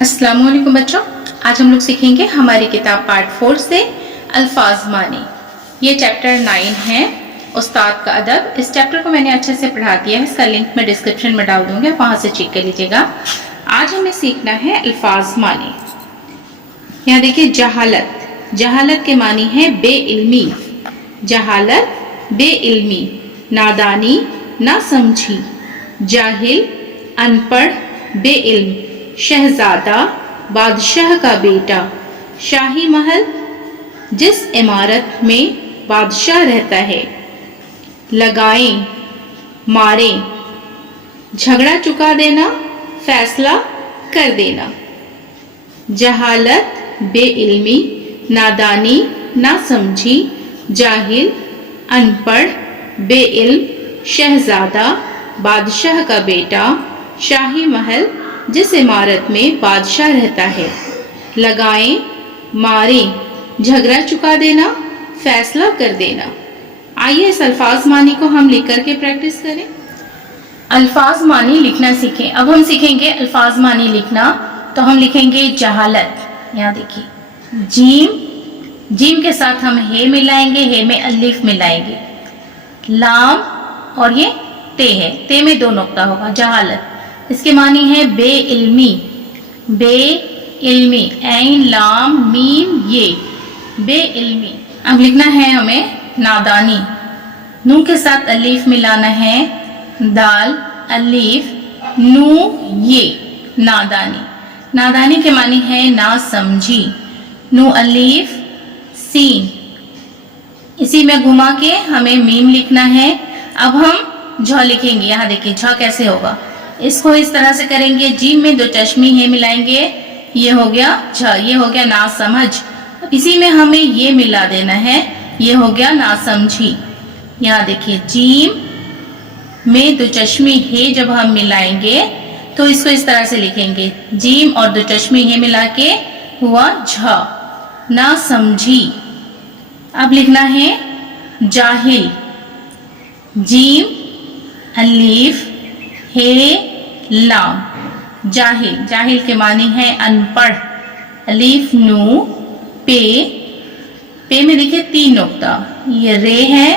अस्सलाम वालेकुम बच्चों, आज हम लोग सीखेंगे हमारी किताब पार्ट 4 से अल्फाज मानी। ये चैप्टर 9 है, उस्ताद का अदब। इस चैप्टर को मैंने अच्छे से पढ़ा दिया है, इसका लिंक मैं डिस्क्रिप्शन में डाल दूंगी, आप वहां से चेक कर लीजिएगा। आज हमें सीखना है अल्फाज मानी। यहाँ देखिए, जहालत, जहालत के मानी है बेइल्मी। जहालत बेइल्मी, नादानी, ना समझी। जाहिल अनपढ़, बेइल्म, शहजादा बादशाह का बेटा। शाही महल, जिस इमारत में बादशाह रहता है। लगाएं, मारें, झगड़ा चुका देना, फैसला कर देना। जहालत बेइल्मी, नादानी, ना समझी। जाहिल अनपढ़, बेइल्म, शहजादा बादशाह का बेटा। शाही महल, जिस इमारत में बादशाह रहता है। लगाएं, मारें, झगड़ा चुका देना, फैसला कर देना। आइए इस अल्फाज मानी को हम लिख करके प्रैक्टिस करें। अल्फाज मानी लिखना सीखें। अब हम सीखेंगे अल्फाज मानी लिखना। तो हम लिखेंगे जहालत, यहाँ देखिए, जीम, जीम के साथ हम हे मिलाएंगे, हे में अलिफ मिलाएंगे। लाम और ये ते है, ते में दो नुक्ता होगा। जहालत, इसके मानी है बेइल्मी, बेइल्मी, ऐन लाम मीम ये, बेइल्मी। अब लिखना है हमें नादानी, नू के साथ अलीफ मिलाना है, दाल अलीफ नू ये, नादानी। नादानी के मानी है ना समझी, नू अलीफ सीन, इसी में घुमा के हमें मीम लिखना है। अब हम झ लिखेंगे, यहाँ देखिए झ कैसे होगा, इसको इस तरह से करेंगे, जीम में दो चश्मी है मिलाएंगे, ये हो गया झ, ये हो गया ना समझ। अब इसी में हमें ये मिला देना है, ये हो गया ना समझी। यहाँ देखिए, जीम में दो चश्मी है जब हम मिलाएंगे तो इसको इस तरह से लिखेंगे, जीम और दो चश्मी है मिला के हुआ झ, ना समझी। अब लिखना है जाहिल, जीम अलीफ हे लाम, जाहिल, जाहिल के मानी है अनपढ़, अलीफ नू पे, पे में देखिए तीन नुक्ता, ये रे है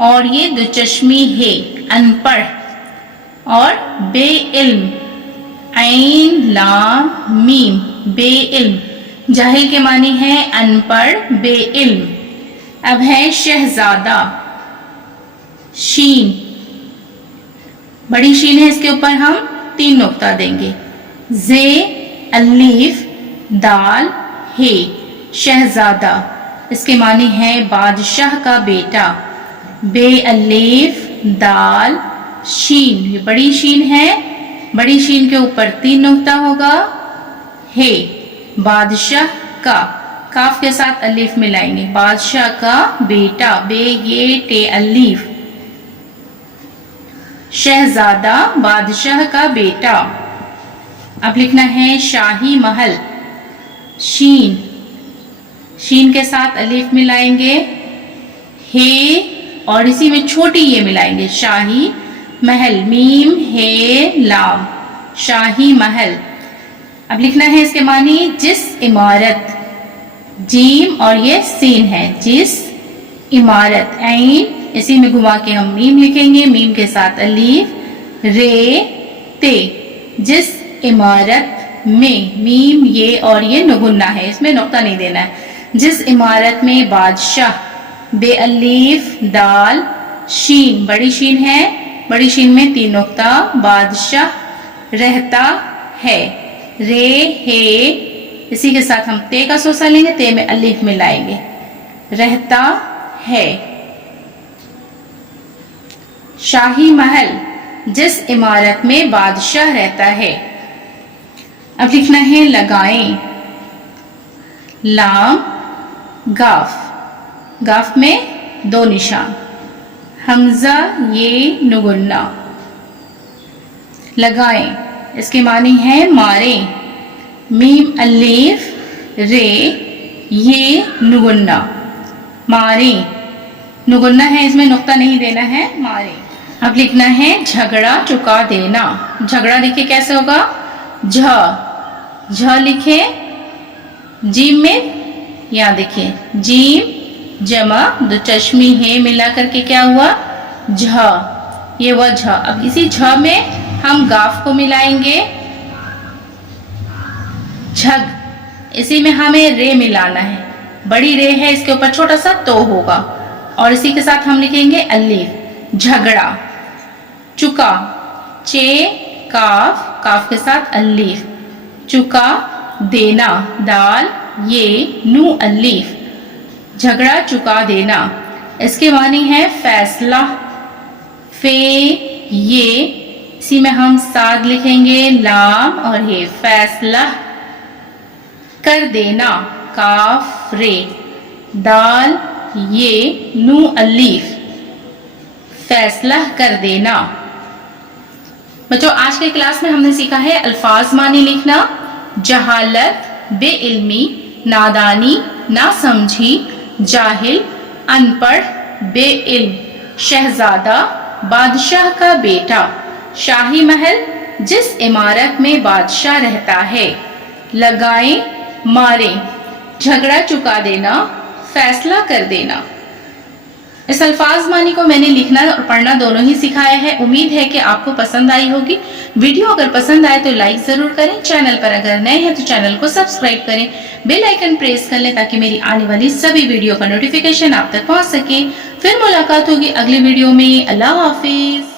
और ये दो चश्मी है, अनपढ़। और बेइल्म, ऐन लाम मीम, बेइल्म, जाहिल के मानी है अनपढ़, बेइल्म। अब है शहजादा, शीन, बड़ी शीन है, इसके ऊपर हम तीन नुक्ता देंगे, जे अलीफ दाल हे, शहजादा, इसके मानी है बादशाह का बेटा। बे अलीफ दाल शीन, ये बड़ी शीन है, बड़ी शीन के ऊपर तीन नुक्ता होगा, हे बादशाह का, काफ के साथ अलीफ मिलाएंगे, बादशाह का बेटा, बे ये टे अलीफ, शहजादा बादशाह का बेटा। अब लिखना है शाही महल, शीन, शीन के साथ अलीफ मिलाएंगे, हे और इसी में छोटी ये मिलाएंगे, शाही महल, मीम हे लाम, शाही महल। अब लिखना है इसके मानी जिस इमारत, जीम और ये सीन है, जिस इमारत, ऐन, इसी में घुमा के हम मीम लिखेंगे, मीम के साथ अलीफ रे ते, जिस इमारत में, मीम ये और ये नुगुन्ना है, इसमें नुक्ता नहीं देना है। जिस इमारत में बादशाह, बे अलीफ दाल शीन, बड़ी शीन है, बड़ी शीन में तीन नुक्ता, बादशाह रहता है, रे हे, इसी के साथ हम ते का सोसा लेंगे, ते में अलीफ मिलाएंगे, रहता है। शाही महल, जिस इमारत में बादशाह रहता है। अब लिखना है लगाएं, लाम गाफ, गाफ में दो निशान, हमजा ये नुगुन्ना। लगाएं, इसके मानी है मारें, मीम अलीफ रे ये नुगुन्ना, मारें, नुगुन्ना है, इसमें नुक्ता नहीं देना है, मारें। अब लिखना है झगड़ा चुका देना। झगड़ा देखिए कैसे होगा, झ झ लिखे, जीम में यहाँ देखिए जीम जमा दो चश्मी है मिला करके क्या हुआ झ, ये हुआ झ। अब इसी झ में हम गाफ को मिलाएंगे झग, इसी में हमें रे मिलाना है, बड़ी रे है इसके ऊपर छोटा सा तो होगा, और इसी के साथ हम लिखेंगे अलीफ, झगड़ा। चुका, चे काफ, काफ के साथ अलीफ, चुका देना, दाल ये नू अलीफ, झगड़ा चुका देना। इसके मानी है फैसला, फे ये, इसी में हम साद लिखेंगे लाम और ये फैसला। कर देना, काफ रे, दाल ये नू अलीफ, फैसला कर देना। बच्चों आज के क्लास में हमने सीखा है अल्फाज मानी लिखना, जहालत, बेइल्मी, नादानी, ना समझी, जाहिल, अनपढ़, बेइल्म, शहजादा, बादशाह का बेटा, शाही महल, जिस इमारत में बादशाह रहता है, लगाएं, मारें, झगड़ा चुका देना, फैसला कर देना। इस अल्फाज मानी को मैंने लिखना और पढ़ना दोनों ही सिखाया है। उम्मीद है कि आपको पसंद आई होगी। वीडियो अगर पसंद आए तो लाइक जरूर करें, चैनल पर अगर नए हैं तो चैनल को सब्सक्राइब करें, बेल आइकन प्रेस कर लें ताकि मेरी आने वाली सभी वीडियो का नोटिफिकेशन आप तक पहुंच सके। फिर मुलाकात होगी अगली वीडियो में। अल्लाह हाफिज।